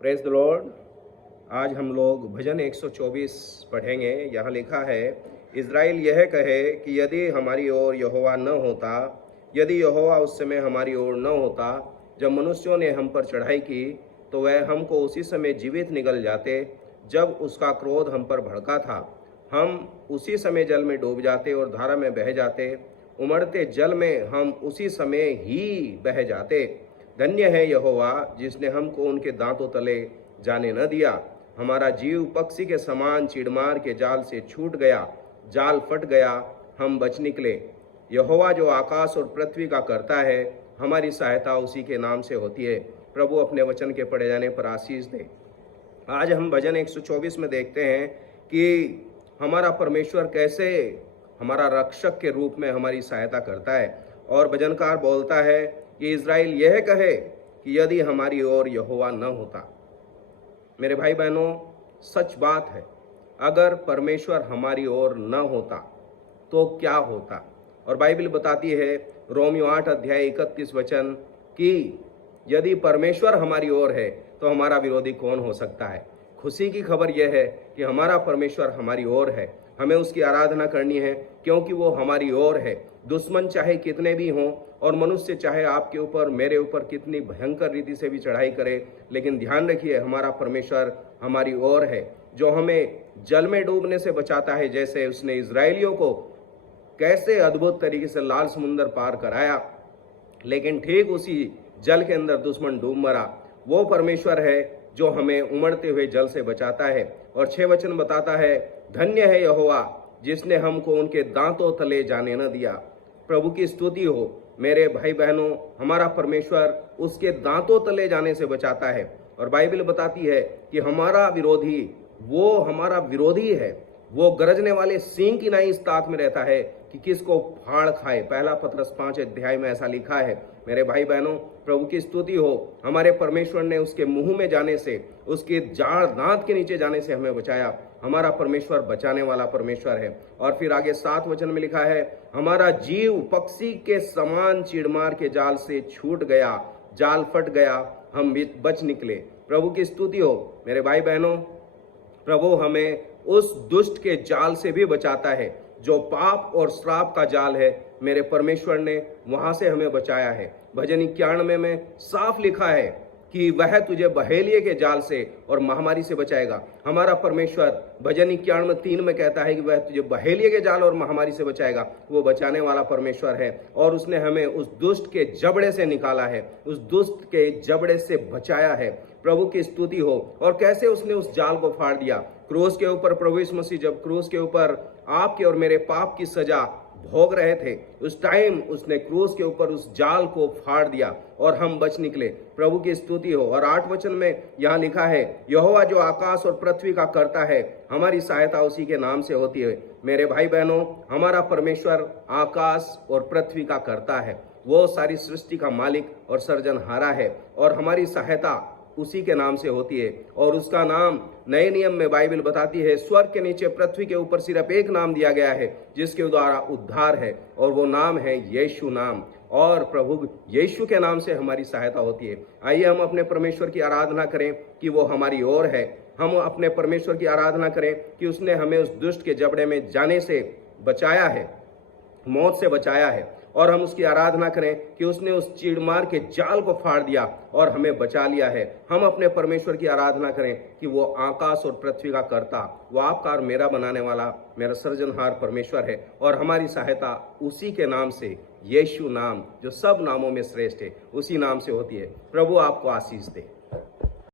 Praise the Lord. आज हम लोग भजन 124 पढ़ेंगे। यहाँ लिखा है, इज़राइल यह कहे कि यदि हमारी ओर यहोवा न होता, यदि यहोवा उस समय हमारी ओर न होता जब मनुष्यों ने हम पर चढ़ाई की, तो वह हमको उसी समय जीवित निगल जाते जब उसका क्रोध हम पर भड़का था। हम उसी समय जल में डूब जाते और धारा में बह जाते, उमड़ते जल में हम उसी समय ही बह जाते। धन्य है यहोवा जिसने हमको उनके दांतों तले जाने न दिया। हमारा जीव पक्षी के समान चिड़मार के जाल से छूट गया, जाल फट गया, हम बच निकले। यहोवा जो आकाश और पृथ्वी का करता है, हमारी सहायता उसी के नाम से होती है। प्रभु अपने वचन के पढ़े जाने पर आशीष दे। आज हम भजन 124 में देखते हैं कि हमारा परमेश्वर कैसे हमारा रक्षक के रूप में हमारी सहायता करता है। और भजनकार बोलता है कि इज़राइल यह कहे कि यदि हमारी ओर यहोवा न होता। मेरे भाई बहनों, सच बात है, अगर परमेश्वर हमारी ओर न होता तो क्या होता। और बाइबल बताती है, रोमियो 8 अध्याय 31 वचन, कि यदि परमेश्वर हमारी ओर है तो हमारा विरोधी कौन हो सकता है। खुशी की खबर यह है कि हमारा परमेश्वर हमारी ओर है। हमें उसकी आराधना करनी है क्योंकि वो हमारी ओर है। दुश्मन चाहे कितने भी हों और मनुष्य चाहे आपके ऊपर मेरे ऊपर कितनी भयंकर रीति से भी चढ़ाई करे, लेकिन ध्यान रखिए, हमारा परमेश्वर हमारी ओर है, जो हमें जल में डूबने से बचाता है। जैसे उसने इजरायलियों को कैसे अद्भुत तरीके से लाल समुंदर पार कराया, लेकिन ठीक उसी जल के अंदर दुश्मन डूब मरा। वो परमेश्वर है जो हमें उमड़ते हुए जल से बचाता है। और 6 वचन बताता है, धन्य है यहोवा जिसने हमको उनके दांतों तले जाने न दिया। प्रभु की स्तुति हो मेरे भाई बहनों, हमारा परमेश्वर उसके दांतों तले जाने से बचाता है। और बाइबल बताती है कि हमारा विरोधी, वो हमारा विरोधी है, वो गरजने वाले सींग की नाई इस ताक में रहता है कि किसको फाड़ खाए। पहला पत्रस 5 अध्याय में ऐसा लिखा है। मेरे भाई बहनों, प्रभु की स्तुति हो, हमारे परमेश्वर ने उसके मुंह में जाने से, उसके जाड़ दांत के नीचे जाने से हमें बचाया। हमारा परमेश्वर बचाने वाला परमेश्वर है। और फिर आगे 7 वचन में लिखा है, हमारा जीव पक्षी के समान चिड़मार के जाल से छूट गया, जाल फट गया, हम बच निकले। प्रभु की स्तुति हो मेरे भाई बहनों, प्रभु हमें उस दुष्ट के जाल से भी बचाता है जो पाप और श्राप का जाल है। मेरे परमेश्वर ने वहां से हमें बचाया है। भजन 91 में साफ लिखा है कि वह तुझे बहेलिए के जाल से और महामारी से बचाएगा। हमारा परमेश्वर भजन 91:3 में कहता है कि वह तुझे बहेलिए के जाल और महामारी से बचाएगा। वो बचाने वाला परमेश्वर है और उसने हमें उस दुष्ट के जबड़े से निकाला है, उस दुष्ट के जबड़े से बचाया है। प्रभु की स्तुति हो। और कैसे उसने उस जाल को फाड़ दिया। क्रूस के ऊपर प्रभु यीशु मसीह जब क्रूस के ऊपर आपके और मेरे पाप की सजा भोग रहे थे, उस टाइम उसने क्रूस के ऊपर उस जाल को फाड़ दिया और हम बच निकले। प्रभु की स्तुति हो। और 8 वचन में यहाँ लिखा है, यहोवा जो आकाश और पृथ्वी का करता है, हमारी सहायता उसी के नाम से होती है। मेरे भाई बहनों, हमारा परमेश्वर आकाश और पृथ्वी का करता है। वो सारी सृष्टि का मालिक और सर्जनहारा है और हमारी सहायता उसी के नाम से होती है। और उसका नाम नए नियम में बाइबल बताती है, स्वर्ग के नीचे पृथ्वी के ऊपर सिर्फ एक नाम दिया गया है जिसके द्वारा उद्धार है, और वो नाम है यीशु नाम। और प्रभु यीशु के नाम से हमारी सहायता होती है। आइए हम अपने परमेश्वर की आराधना करें कि वो हमारी ओर है। हम अपने परमेश्वर की आराधना करें कि उसने हमें उस दुष्ट के जबड़े में जाने से बचाया है, मौत से बचाया है। और हम उसकी आराधना करें कि उसने उस चीड़मार के जाल को फाड़ दिया और हमें बचा लिया है। हम अपने परमेश्वर की आराधना करें कि वो आकाश और पृथ्वी का कर्ता, वो आपका और मेरा बनाने वाला मेरा सृजनहार परमेश्वर है। और हमारी सहायता उसी के नाम से, यीशु नाम जो सब नामों में श्रेष्ठ है, उसी नाम से होती है। प्रभु आपको आशीष दे।